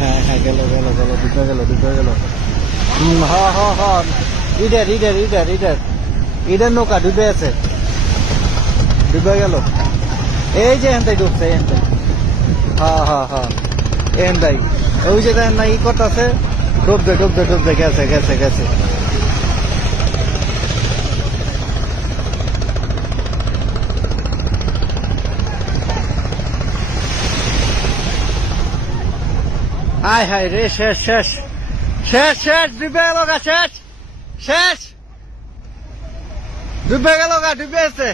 হ্যাঁ হ্যাঁ, গেল গেল গেল, ডুবে গেল, ডুবে গেল। হ্যাঁ হ্যাঁ হ্যাঁ, ইডের ইডের ইডের ইডের ইডের নৌকা ডুবে আছে, ডুবে গেল। এই যে এনতাই ডুবছে, এনতাই। হ্যাঁ হ্যাঁ হ্যাঁ, এনতাই। ওই যে দেখেন না, ই করতেছে, ডুবতে ডুবতে ডুবতে গেছে গেছে গেছে। হায় হায় রে, শেষ শেষ শেষ শেষ, ডুবে গেল গা, শেষ শেষ, ডুবে গেল গা, ডুবে আছে।